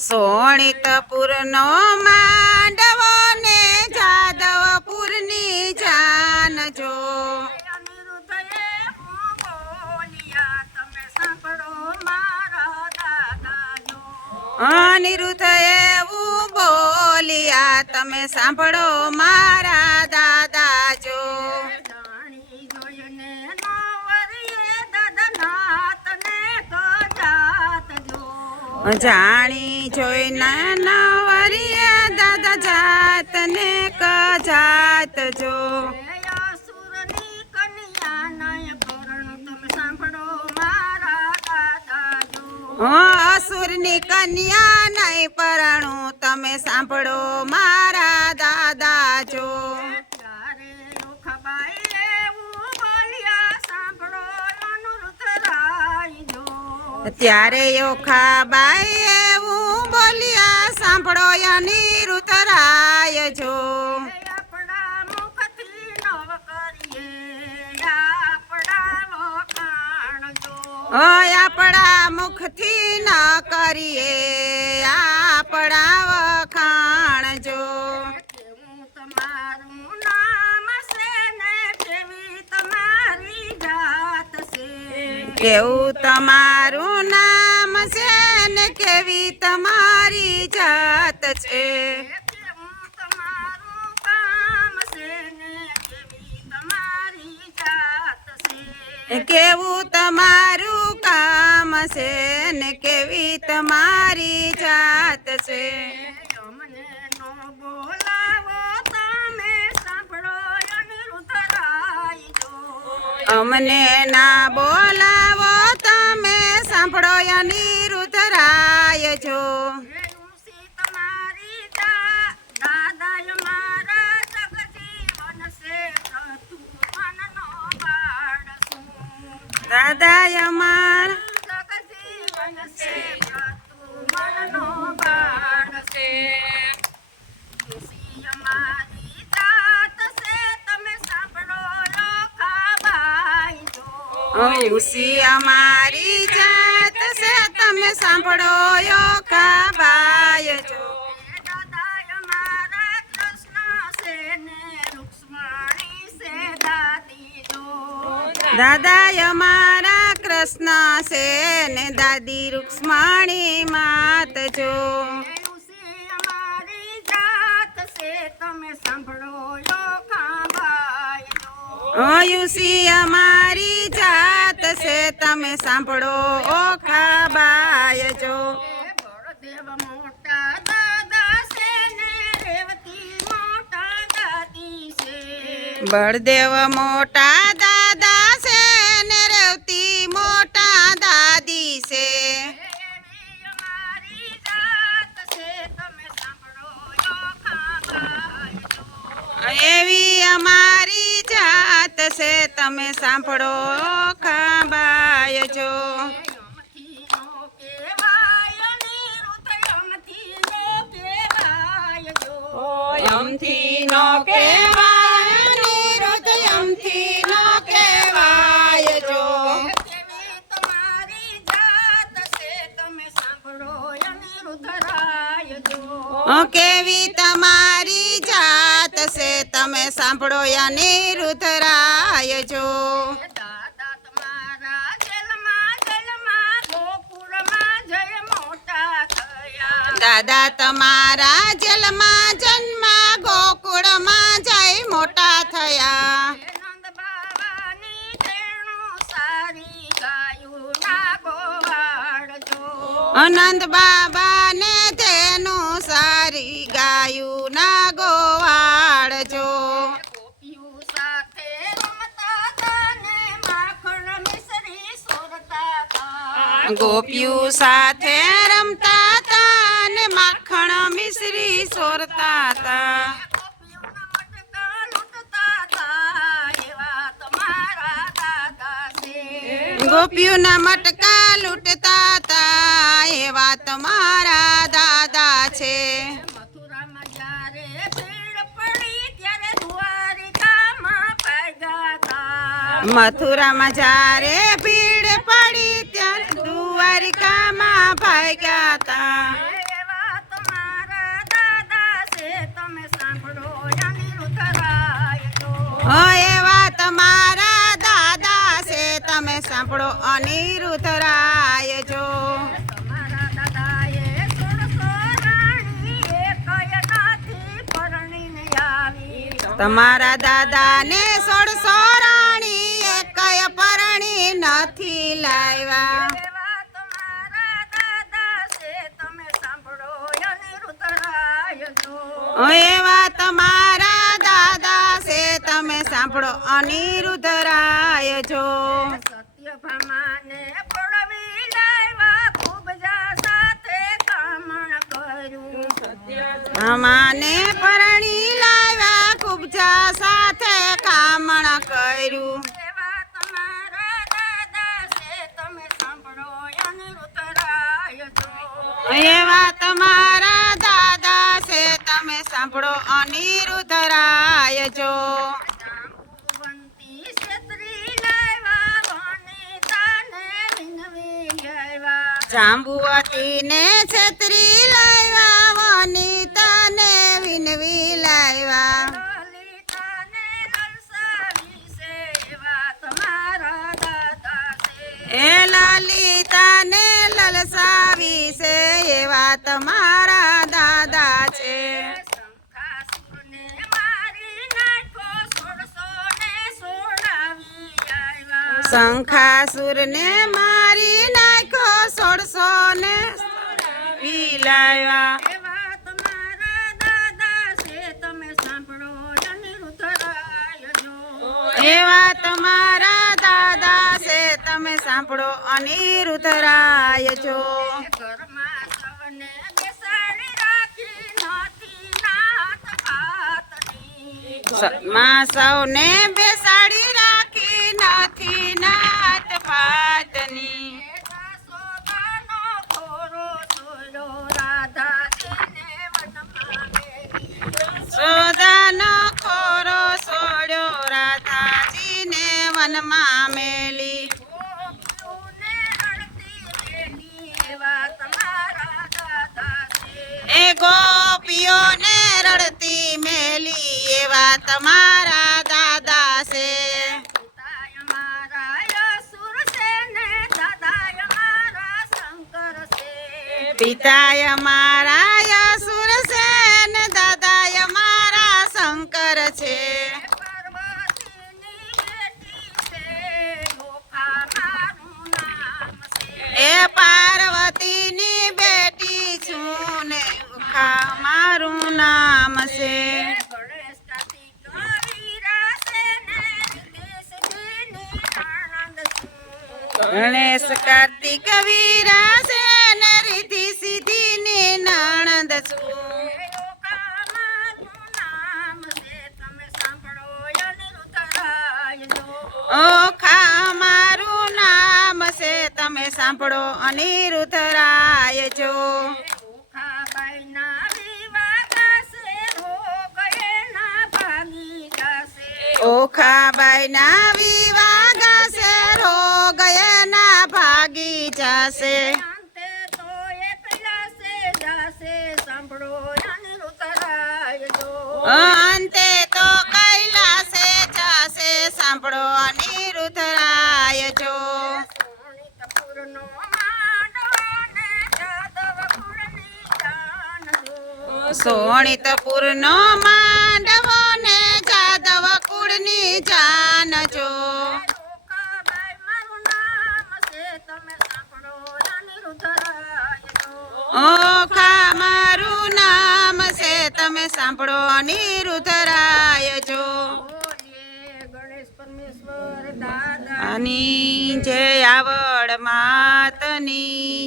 સોણિતપુરનો માંડવો ને જાદવપુરની જાનજો અનિરુદ્ધ એવું બોલ્યા તમે સાંભળો મારા દાદા જો જાણી જોઈને નવરીએ દાદા જાત ને કજાત જો અસુરની કન્યા નહીં પરણું તમે સાંભળો મારા દાદા જો ત્યારે યોખાબાઈ એવું બોલ્યા સાંભળો અનિરુદ્ધ રાય જો આપણા મુખથી ન કરીએ આપણા વખાણ જો કેવું તમારું નામ છે ને કેવી તમારી જાત છે કેવું તમારું કામ છે ને કેવી તમારી જાત છે અમને ના બોલાવો તમે સાંભળો અનિરુદ્ધ રાય જો દાદા અમાર ઉસી અમારી જાત છે તમે સાંભળો યોખાબાઈ જો દાદા અમારા કૃષ્ણ છે ને દાદી રૂક્ષ્મણી માત જો યુસી અમારી જાત છે તમે સાંભળો ઓખાબાઈ જો બળદેવ મોટા દાદા છે ને રેવતી મોટા દાદી છે એવી અમારી જાત છે તમે સાંભળો ઓખાબાઈ જો અમથી નો કહેવાય અનિરુદ્ધ અમથી નો કહેવાય જો તમારી જાત છે તમે સાંભળો અનિરુદ્ધ રાય જો કેવી તમારી જાત છે તમે સાંભળો અનિરુદ્ધ રાય જો દાદા તમારા જેલમાં જન્મ ગોકુળમાં જય મોટા થયા નંદ બાબા ને તેનું સારી ગાયું ના ગોવાળ જો ગોપિયું સાથે રમતા હતા ને માખણ મિશ્રી સોરતા હતા ગોપિયુંના મટકા લૂંટતા હતા એવા તમારા દાદા છે મથુરામાં જ્યારે ભીડ પડી ત્યારે દ્વારિકામાં ભાગ્યા હતા એવા તમારા દાદા છે તમે સાંભળો અનિરુદ્ધરાય જો તમારા દાદાએ 16 રાણી એકય નથી પરણીને આવી. તમારા દાદાને 16 રાણી એકય પરણી નથી લાવ્યા. એવા તમારા દાદા છે તમે સાંભળો અનિરુદ્ધરાય જો. એવા તમારા દાદા છે તમે સાંભળો અનિરુદ્ધરાય જો સત્યભામાને પડવી લાવ્યા ખૂબ જા સાથે કામણ કર્યું. અમાને પરણી લાવ્યા કુબજા સાથે કામણ કર્યું. એવા તમારા દાદા છે તમે સાંભળો અનિરુદ્ધરાય જો. એવા તમારા દાદા છે તમે સાંભળો અનિરુદ્ધરાય જો જાંબુવંતી ક્ષેત્રી લાવ્યા વનિતાને વિનવી લાવ્યા. જાંબુવતીને છત્રી લાવ્યા વનિતાને વિનવી લાવ્યા. લલિતાને લલસાવી છે એવા તમારા દાદા છે. એ લલિતાને લલસાવી છે એવા તમારા દાદા છે. શંખાસુરને મારી નાખો 16 ને સોડાવી આવ્યા. શંખાસુરને મારી નાખ્યો 16 ને લાવ્યા. એવા તમારા દાદા છે તમે સાંભળો અનિરુદ્ધરાય જો. એવા તમારા દાદા છે તમે સાંભળો અનિરુદ્ધરાય જો ઘરમાં સૌને બેસાડી રાખી નથી નાત પાતની. માં સૌને બેસાડી રાખી નથી નાત પાતની. જશોદાનો ખોરો સોયો રાધાજીને વનમાં મેલી. સોદાનો ખોરો સોડ્યો રાધાજીને વનમાં મેલી. ગોપીઓને રડતી રેલી એવા તમારા દાદા છે. એ ગોપીઓને રડતી મેલી એવા તમારા દાદા છે. પિતાય મારા અસુર છે ને દાદાય મારા શંકર છે. પિતાય મારા અસુર છે ને દાદાય મારા શંકર છે. પાર્વતીની બેટી છે ઓખા મારું નામ છે. એ પાર્વતીની બેટી છું ને ઓખા મારું નામ છે. ગણેશ કાર્તિક વીરા છે ને રીતેશજીની નણંદ છું. ગણેશ કાર્તિક વીરા છે ને રીતિ સીધીની નણંદ છું. ઓખા મારું નામ છે તમે સાંભળો અનિરુદ્ધરાય જો. ઓખા મારું નામ છે તમે સાંભળો અનિરુદ્ધરાય જો. ઓખાબાઈના વિવાહ ગાશે રોગ એના ભાગી જાશે. ઓખાબાઈના વિવાહ ગાશે રોગ એના ભાગી જશે. અંતે તો એકલા છે જાશે સાંભળો અનિરુદ્ધરાય જો. અંતે તો કૈલાસે જશે સાંભળો અનિરુદ્ધરાય જો. સોનિતપુરનો માંડવો ને જાદવ કુળની જાન જો. સોણિતપુરનો માંડવો ને જાદવ કુળની જાન જો. ઓખાબાઈ મારું નામ છે તમે સાંભળો અનિરુદ્ધરાય જો. ઓખા મારું નામ છે તમે સાંભળો અનિરુદ્ધરાય જો. બોલીએ ગણેશ પરમેશ્વર દાદા આની જય આવડ માતની